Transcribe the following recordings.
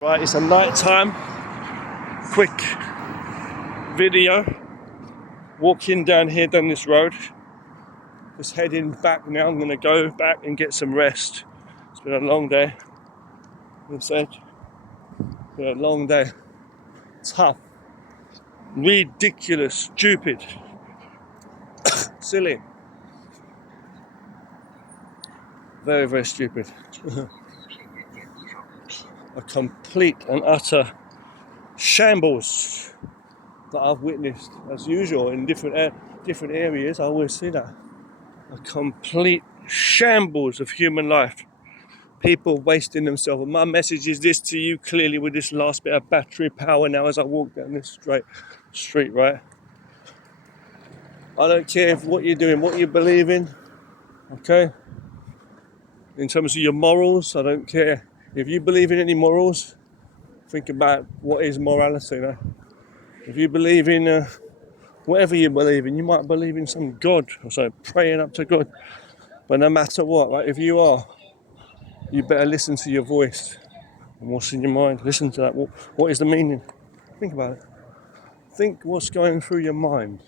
Right, it's a night time, quick video, walking down here down this road, just heading back now. I'm going to go back and get some rest. It's been a long day, as I said, it's been a long day, tough, ridiculous, stupid, silly, very, very stupid. A complete and utter shambles that I've witnessed, as usual, in different areas. I always see that. A complete shambles of human life. People wasting themselves. And my message is this to you clearly with this last bit of battery power now as I walk down this street, right? I don't care if what you're doing, what you believe in, okay? In terms of your morals, I don't care. If you believe in any morals, think about what is morality, you know? If you believe in whatever you believe in, you might believe in some God or so, praying up to God. But no matter what, right, if you are, you better listen to your voice and what's in your mind. Listen to that. What is the meaning? Think about it. Think what's going through your mind.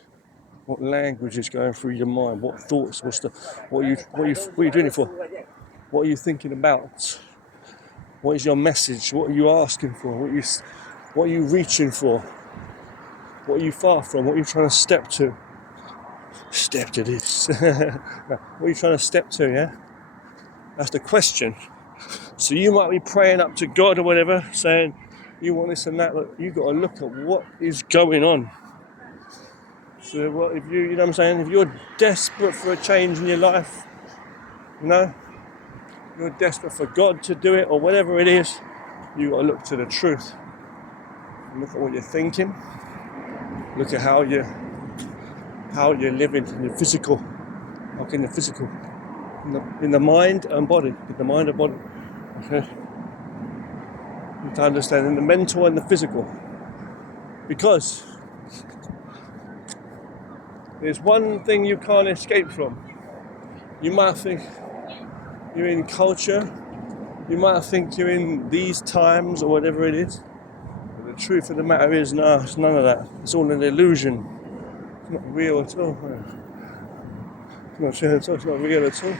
What language is going through your mind? What thoughts? What are you doing it for? What are you thinking about? What is your message? What are you asking for? What are you reaching for? What are you far from? What are you trying to step to? Step to this. What are you trying to step to, yeah? That's the question. So you might be praying up to God or whatever, saying you want this and that, but you've got to look at what is going on. So what if you know what I'm saying? If you're desperate for a change in your life, you know, you're desperate for God to do it or whatever it is, you've got to look to the truth. Look at what you're thinking. Look at how you're living in your physical, like in the physical, in the mind and body, okay? You have to understand in the mental and the physical, because there's one thing you can't escape from. You might think you're in culture, you might think you're in these times or whatever it is, but the truth of the matter is, no, it's none of that. It's all an illusion. It's not real at all. It's not real at all.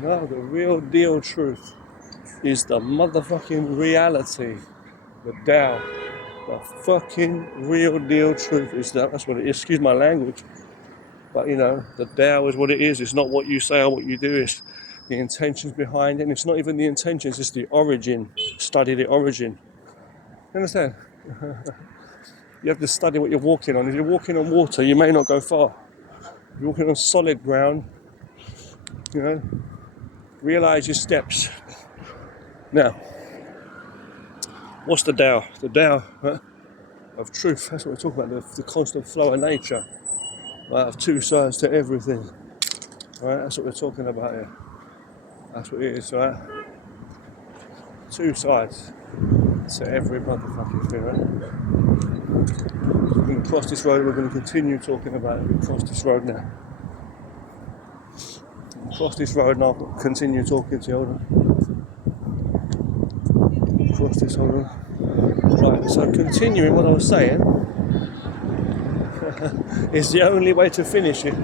No, the real deal truth is the motherfucking reality, the Tao. The fucking real deal truth is that. That's what it is. Excuse my language. But you know, the Tao is what it is. It's not what you say or what you do. It's the intentions behind it. And it's not even the intentions, it's the origin. Study the origin. You understand? You have to study what you're walking on. If you're walking on water, you may not go far. If you're walking on solid ground, you know, realize your steps. Now, what's the Tao? The Tao of truth. That's what we're talking about, the constant flow of nature. Right? Of two sides to everything. Right? That's what we're talking about here. That's what it is, right? Two sides to every motherfucking thing, right? We're going to cross this road, we're going to continue talking about it. We cross this road now. Cross this road and I'll continue talking to you. Hold on. Cross this, hold on. Right, so continuing what I was saying is the only way to finish it.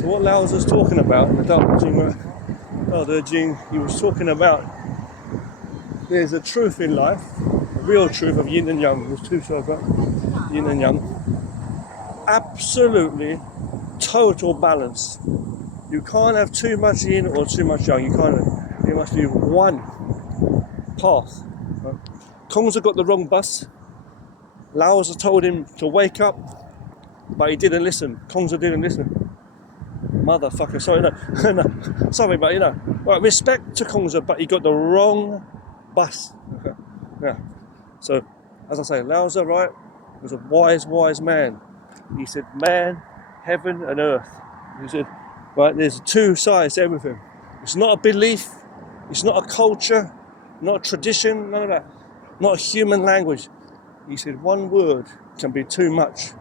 So what LAO ZI was talking about in the Dao De Jing, he was talking about there's a truth in life, a real truth of yin and yang. There's two sides, right? Yin and yang. Absolutely total balance. You can't have too much yin or too much yang. You must do one path. Right? Kongza got the wrong bus. LAO ZI told him to wake up, but he didn't listen. Kongza didn't listen. Motherfucker, sorry, no, sorry, but you know, right, respect to Kongza, but he got the wrong bus. Okay, yeah. So, as I say, LAO ZI, right, was a wise man. He said, man, heaven and earth. He said, right, there's two sides to everything. It's not a belief, it's not a culture, not a tradition, none of that. Not a human language. He said, one word can be too much.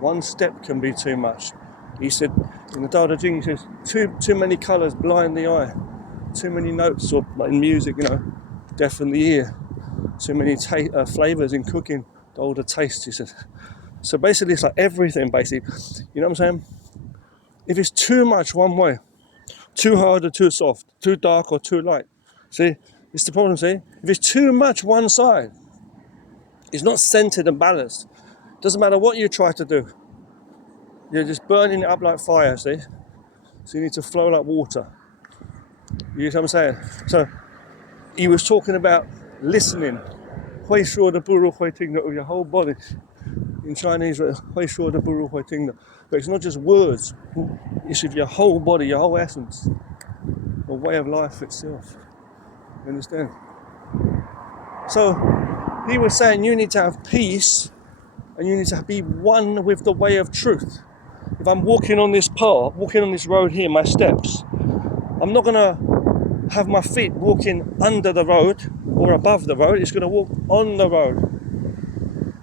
One step can be too much. He said, in the Dao De Jing, he says, too many colours blind the eye. too many notes, or like in music, you know, deafen the ear. Too many flavors in cooking, the older taste, he said. So basically, it's like everything, basically. You know what I'm saying? If it's too much one way, too hard or too soft, too dark or too light, see, it's the problem, see? If it's too much one side, it's not centered and balanced. Doesn't matter what you try to do. You're just burning it up like fire, see? So you need to flow like water. You know what I'm saying? So he was talking about listening. Hui shuo de buru hui ting with your whole body. In Chinese, hui shuo de buru hui ting. But it's not just words. It's with your whole body, your whole essence. The way of life itself. You understand? So he was saying you need to have peace and you need to be one with the way of truth. If I'm walking on this path, walking on this road here, my steps, I'm not going to have my feet walking under the road or above the road. It's going to walk on the road.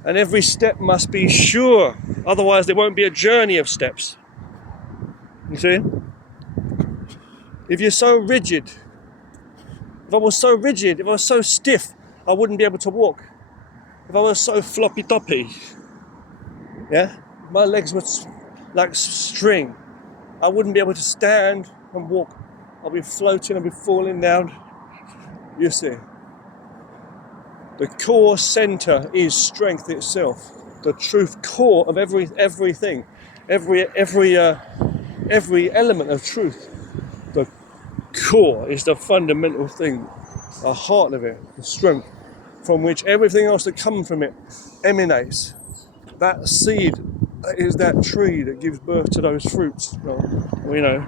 And every step must be sure. Otherwise, there won't be a journey of steps. You see? If you're so rigid, if I was so rigid, if I was so stiff, I wouldn't be able to walk. If I was so floppy toppy, yeah, my legs were like string, I wouldn't be able to stand and walk. I'll be floating, I'll be falling down. You see, the core center is strength itself. The truth core of everything, every element of truth. The core is the fundamental thing, the heart of it, the strength from which everything else that comes from it emanates. That seed is that tree that gives birth to those fruits, or, you know,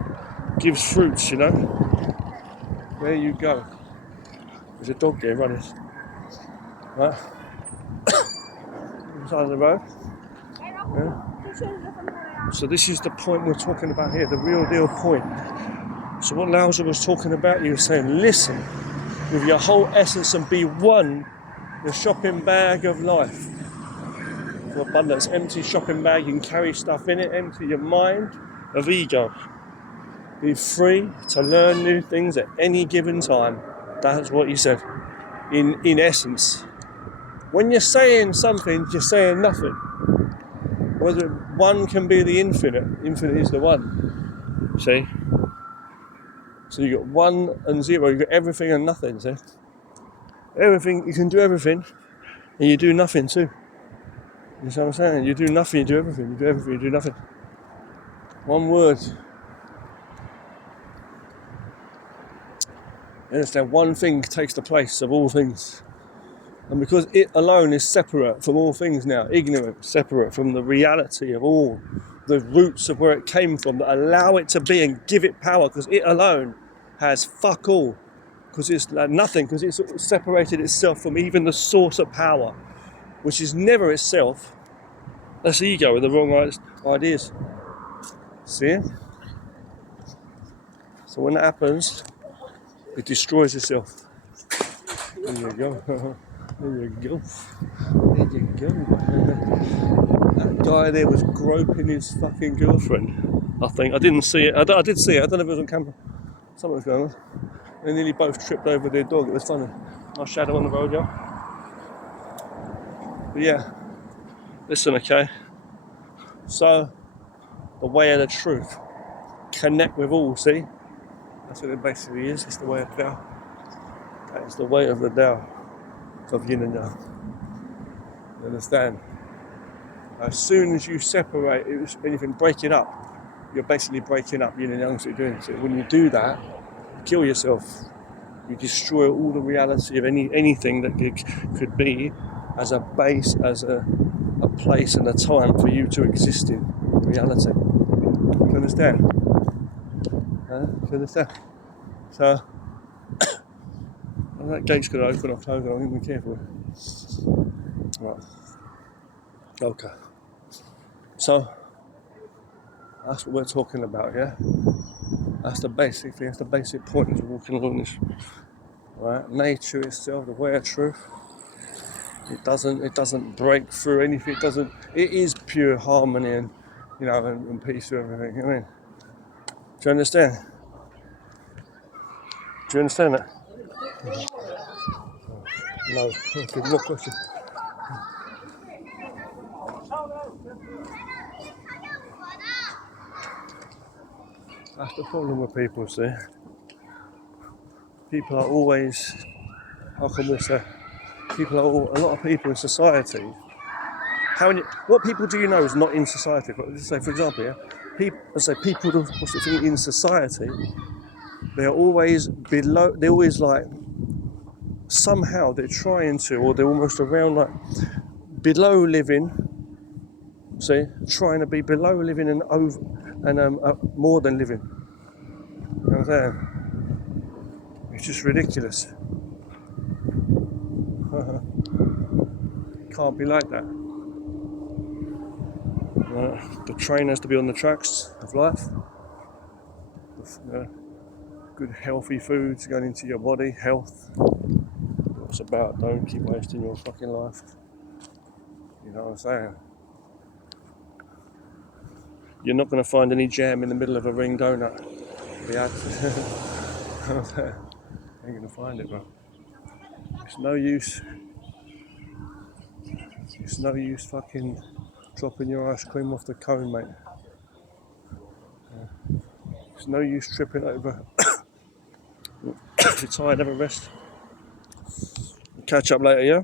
gives fruits, you know. There you go. There's a dog there running. Right? Side of the road. Yeah. So this is the point we're talking about here, the real deal point. So what LAO ZI was talking about, he was saying, listen with your whole essence and be one, the shopping bag of life. For abundance, empty shopping bag, you can carry stuff in it, empty your mind of ego. Be free to learn new things at any given time. That's what he said, in essence. When you're saying something, you're saying nothing. Whether one can be the infinite is the one. See? So you got 1 and 0, you got everything and nothing, see? Everything, you can do everything, and you do nothing too. You see what I'm saying? You do nothing, you do everything. You do everything, you do nothing. One word. You understand? One thing takes the place of all things. And because it alone is separate from all things now, ignorant, separate from the reality of all the roots of where it came from, that allow it to be and give it power, because it alone has fuck all. Because it's like nothing, because it's separated itself from even the source of power, which is never itself. That's ego with the wrong ideas. See? So when that happens, it destroys itself. There you go. There you go. There you go. That guy there was groping his fucking girlfriend. I think. I didn't see it. I did see it. I don't know if it was on camera. Something was going on. They nearly both tripped over their dog. It was funny. Nice shadow on the road, yeah. But yeah. Listen, okay. So, the way of the truth. Connect with all, see? That's what it basically is. It's the way of Tao. That is the way of the Tao. Of yin and yang. You understand? As soon as you separate anything, break it up, you're basically breaking up yin and yang. What you're doing. So when you do that, you kill yourself. You destroy all the reality of anything that could be as a base, as a place and a time for you to exist in reality. Do you understand? Do you understand? So. That gate's going to open or close, I'm going to be careful. Right. Okay. So, that's what we're talking about, yeah? That's the basic thing, that's the basic point as we're walking along this. Right? Nature itself, the way of truth. It doesn't break through anything, it is pure harmony and, you know, and peace and everything, you know what I mean? Do you understand? Do you understand that? No. Okay, more question. That's the problem with people, see. People are always, how can we say, a lot of people in society, what people do you know is not in society? But let's say, for example, yeah, people, in society, they're always below, they're always like, somehow they're trying to, or they're almost around like, below living, see, trying to be below living and over, and more than living. You know what I'm saying? It's just ridiculous. Can't be like that. The train has to be on the tracks of life. Good healthy foods going into your body, health. It's about, don't keep wasting your fucking life. You know what I'm saying? You're not going to find any jam in the middle of a ring donut. Ain't going to find it, bro. It's no use. It's no use fucking dropping your ice cream off the cone, mate. It's no use tripping over. If you're tired, have a rest. Catch up later, yeah?